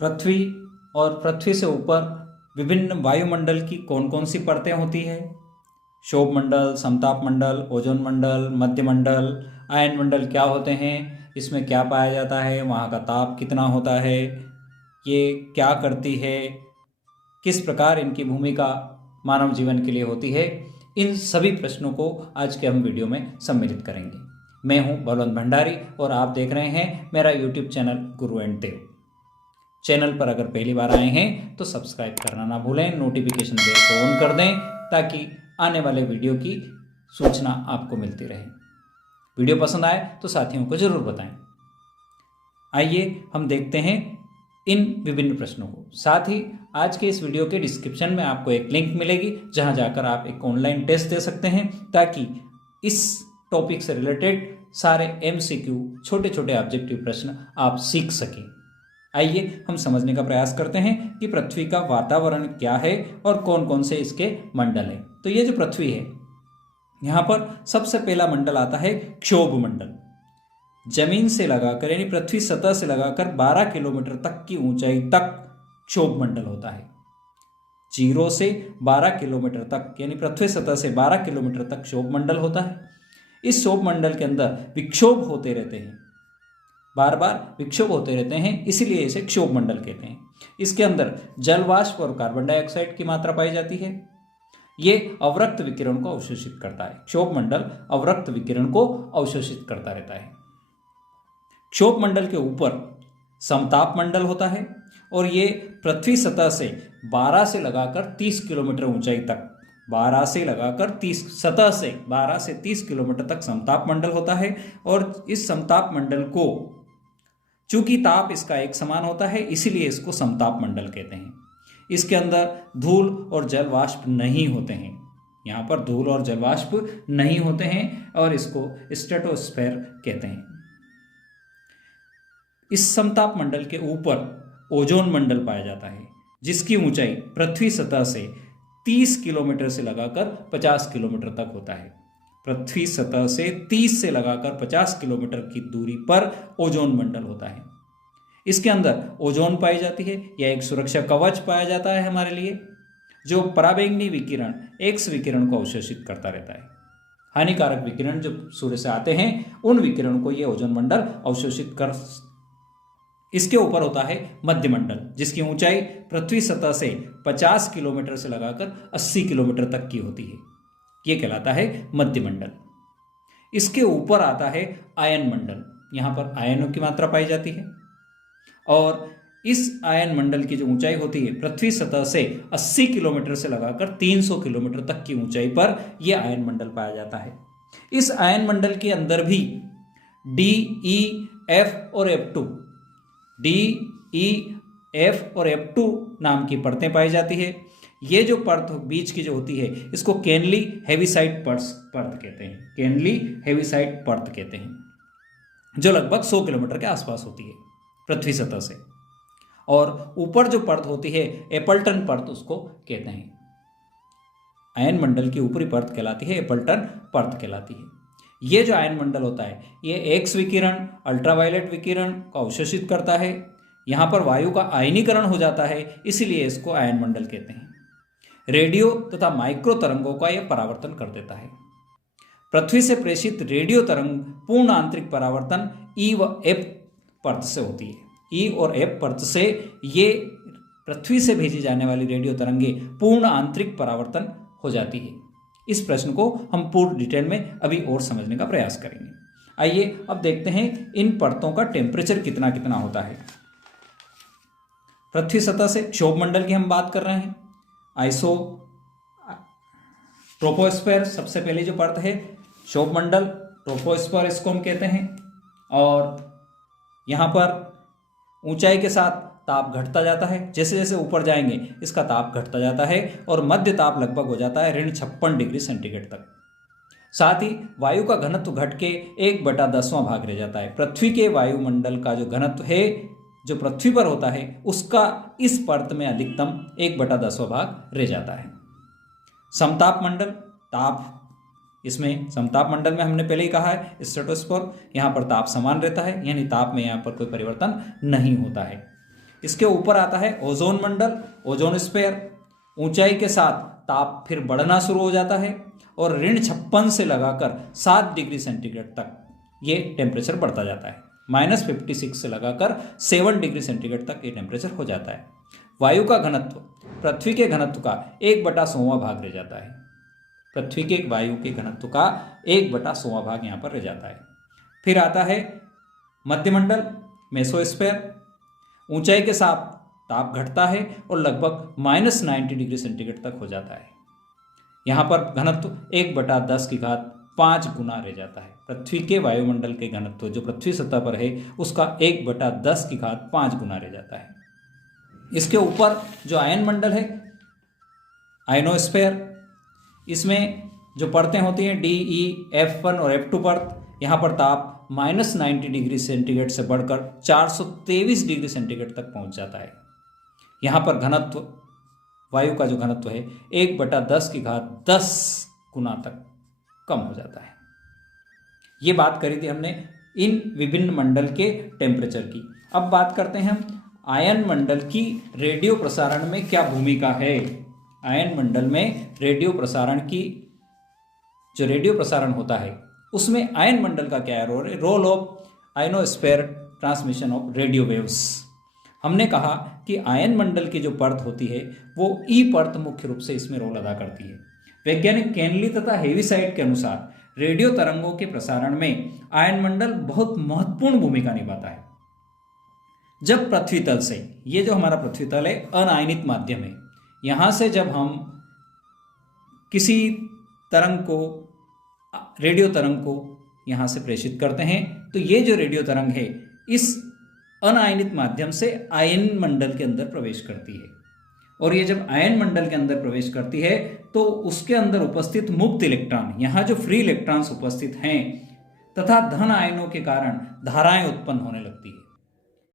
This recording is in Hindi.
पृथ्वी और पृथ्वी से ऊपर विभिन्न वायुमंडल की कौन कौन सी परतें होती है। क्षोभ मंडल, समताप मंडल, ओजोन मंडल, मध्य मंडल, आयन मंडल क्या होते हैं, इसमें क्या पाया जाता है, वहाँ का ताप कितना होता है, ये क्या करती है, किस प्रकार इनकी भूमिका मानव जीवन के लिए होती है, इन सभी प्रश्नों को आज के हम वीडियो में सम्मिलित करेंगे। मैं हूं बलवंत भंडारी और आप देख रहे हैं मेरा YouTube channel Guru and Dev. Channel पर अगर पहली बार आए हैं तो सब्सक्राइब करना ना भूलें, नोटिफिकेशन बेल को ऑन कर दें ताकि आने वाले वीडियो की सूचना आपको मिलती रहे। वीडियो पसंद आए तो साथियों को जरूर बताएं। आइए हम देखते हैं इन विभिन्न प्रश्नों को। साथ ही आज के इस वीडियो के डिस्क्रिप्शन में आपको एक लिंक मिलेगी जहां जाकर आप एक ऑनलाइन टेस्ट दे सकते हैं ताकि इस टॉपिक से रिलेटेड सारे MCQ छोटे छोटे ऑब्जेक्टिव प्रश्न आप सीख सकें। आइए हम समझने का प्रयास करते हैं कि पृथ्वी का वातावरण क्या है और कौन कौन से इसके मंडल हैं। तो ये जो पृथ्वी है, यहाँ पर सबसे पहला मंडल आता है क्षोभ मंडल। जमीन से लगाकर यानी पृथ्वी सतह से लगाकर 12 किलोमीटर तक की ऊंचाई तक क्षोभ मंडल होता है। 0 से 12 किलोमीटर तक यानी पृथ्वी सतह से 12 किलोमीटर तक क्षोभ मंडल होता है। इस क्षोभ मंडल के अंदर विक्षोभ होते रहते हैं, बार बार विक्षोभ होते रहते हैं, इसीलिए इसे क्षोभ मंडल कहते हैं। इसके अंदर जल वाष्प और कार्बन डाइऑक्साइड की मात्रा पाई जाती है। ये अवरक्त विकिरण को अवशोषित करता है। क्षोभ मंडल अवरक्त विकिरण को अवशोषित करता रहता है। क्षोभ मंडल के ऊपर समताप मंडल होता है और ये पृथ्वी सतह से 12 से लगाकर 30 किलोमीटर ऊंचाई तक 12 से लगाकर 30 सतह से 12 से 30 किलोमीटर तक समताप मंडल होता है। और इस समताप मंडल को, चूंकि ताप इसका एक समान होता है, इसीलिए इसको समताप मंडल कहते हैं। इसके अंदर धूल और जल वाष्प नहीं होते हैं। यहाँ पर धूल और जल वाष्प नहीं होते हैं और इसको स्ट्रेटोस्फेयर कहते हैं। इस समताप मंडल के ऊपर ओजोन मंडल पाया जाता है जिसकी ऊंचाई पृथ्वी सतह से 30 किलोमीटर से लगाकर 50 किलोमीटर तक होता है। पृथ्वी सतह से 30 से लगाकर 50 किलोमीटर की दूरी पर ओजोन मंडल होता है। इसके अंदर ओजोन पाई जाती है। यह एक सुरक्षा कवच पाया जाता है हमारे लिए, जो पराबैंगनी विकिरण, एक्स विकिरण को अवशोषित करता रहता है। हानिकारक विकिरण जो सूर्य से आते हैं उन विकिरण को यह ओजोन मंडल अवशोषित कर। इसके ऊपर होता है मध्य मंडल जिसकी ऊंचाई पृथ्वी सतह से 50 किलोमीटर से लगाकर 80 किलोमीटर तक की होती है। यह कहलाता है मध्य मंडल। इसके ऊपर आता है आयन मंडल। यहाँ पर आयनों की मात्रा पाई जाती है और इस आयन मंडल की जो ऊंचाई होती है पृथ्वी सतह से 80 किलोमीटर से लगाकर 300 किलोमीटर तक की ऊंचाई पर यह आयन मंडल पाया जाता है। इस आयन मंडल के अंदर भी D, E, F और F2 D, E, F और F2 नाम की परतें पाई जाती है। ये जो परत बीच की जो होती है इसको केनली हेविसाइड परत कहते हैं। केनली हेविसाइड परत कहते हैं, जो लगभग 100 किलोमीटर के आसपास होती है पृथ्वी सतह से। और ऊपर जो परत होती है एपल्टन परत उसको कहते हैं। आयन मंडल की ऊपरी परत कहलाती है एपल्टन परत कहलाती है। ये जो आयन मंडल होता है ये एक्स विकिरण, अल्ट्रावायलेट विकिरण को अवशोषित करता है। यहाँ पर वायु का आयनीकरण हो जाता है, इसीलिए इसको आयन मंडल कहते हैं। रेडियो तथा माइक्रो तरंगों का यह परावर्तन कर देता है। पृथ्वी से प्रेषित रेडियो तरंग पूर्ण आंतरिक परावर्तन E व F परत से होती है। E और F परत से ये पृथ्वी से भेजी जाने वाली रेडियो तरंगे पूर्ण आंतरिक परावर्तन हो जाती है। इस प्रश्न को हम पूर्ण डिटेल में अभी और समझने का प्रयास करेंगे। आइए अब देखते हैं इन परतों का टेम्परेचर कितना कितना होता है। पृथ्वी सतह से क्षोभ मंडल की हम बात कर रहे हैं। आइसो ट्रोपोस्फेयर सबसे पहले जो परत है क्षोभ मंडल, ट्रोपोस्फेयर इसको हम कहते हैं। और यहाँ पर ऊंचाई के साथ ताप घटता जाता है। जैसे जैसे ऊपर जाएंगे इसका ताप घटता जाता है और मध्य ताप लगभग हो जाता है -56 डिग्री सेंटीग्रेड तक। साथ ही वायु का घनत्व घट के 1/10वां भाग रह जाता है। पृथ्वी के वायुमंडल का जो घनत्व है जो पृथ्वी पर होता है उसका इस परत में अधिकतम 1/10वां भाग रह जाता है। समताप मंडल, ताप इसमें समताप मंडल में हमने पहले ही कहा है स्ट्रेटोस्फीयर, यहाँ पर ताप समान रहता है, यानी ताप में यहाँ पर कोई परिवर्तन नहीं होता है। इसके ऊपर आता है ओजोन मंडल, ओजोन स्फीयर। ऊंचाई के साथ ताप फिर बढ़ना शुरू हो जाता है और -56 से लगाकर 7 डिग्री सेंटीग्रेड तक ये टेम्परेचर बढ़ता जाता है। -56 से लगाकर 7 डिग्री सेंटीग्रेड तक ये टेम्परेचर हो जाता है। वायु का घनत्व पृथ्वी के घनत्व का 1/100वां भाग रह जाता है। पृथ्वी के वायु के घनत्व का 1/100वां भाग यहाँ पर रह जाता है। फिर आता है मध्यमंडल, मेसोस्फीयर। ऊंचाई के साथ ताप घटता है और लगभग -90 डिग्री सेंटीग्रेड तक हो जाता है। यहाँ पर घनत्व 1/10⁵ गुना रह जाता है। पृथ्वी के वायुमंडल के घनत्व जो पृथ्वी सतह पर है उसका 1/10⁵ गुना रह जाता है। इसके ऊपर जो आयन मंडल है, आयनोस्फीयर, इसमें जो परतें होती हैं DE, F1 और F2 परत, यहाँ पर ताप -90 डिग्री सेंटीग्रेड से बढ़कर 423 डिग्री सेंटीग्रेड तक पहुँच जाता है। यहाँ पर घनत्व, वायु का जो घनत्व है 1/10⁻10 गुना तक कम हो जाता है। ये बात करी थी हमने इन विभिन्न मंडल के टेम्परेचर की। अब बात करते हैं हम आयन मंडल की रेडियो प्रसारण में क्या भूमिका है। आयन मंडल में रेडियो प्रसारण की, जो रेडियो प्रसारण होता है उसमें आयन मंडल का क्या है role of ionosphere transmission of radio waves. हमने कहा कि आयन मंडल की जो परत होती है वो ई परत मुख्य रूप से इसमें रोल अदा करती है। वैज्ञानिक केनली तथा हेविसाइड के अनुसार रेडियो तरंगों के प्रसारण में आयन मंडल बहुत महत्वपूर्ण भूमिका निभाता है। जब पृथ्वी तल से, ये जो हमारा पृथ्वी तल है अनायनित माध्यम है, यहाँ से जब हम किसी तरंग को, रेडियो तरंग को यहाँ से प्रेषित करते हैं तो ये जो रेडियो तरंग है इस अनायनित माध्यम से आयन मंडल के अंदर प्रवेश करती है। और ये जब आयन मंडल के अंदर प्रवेश करती है तो उसके अंदर उपस्थित मुक्त इलेक्ट्रॉन, यहाँ जो फ्री इलेक्ट्रॉन्स उपस्थित हैं तथा धन आयनों के कारण धाराएं उत्पन्न होने लगती है।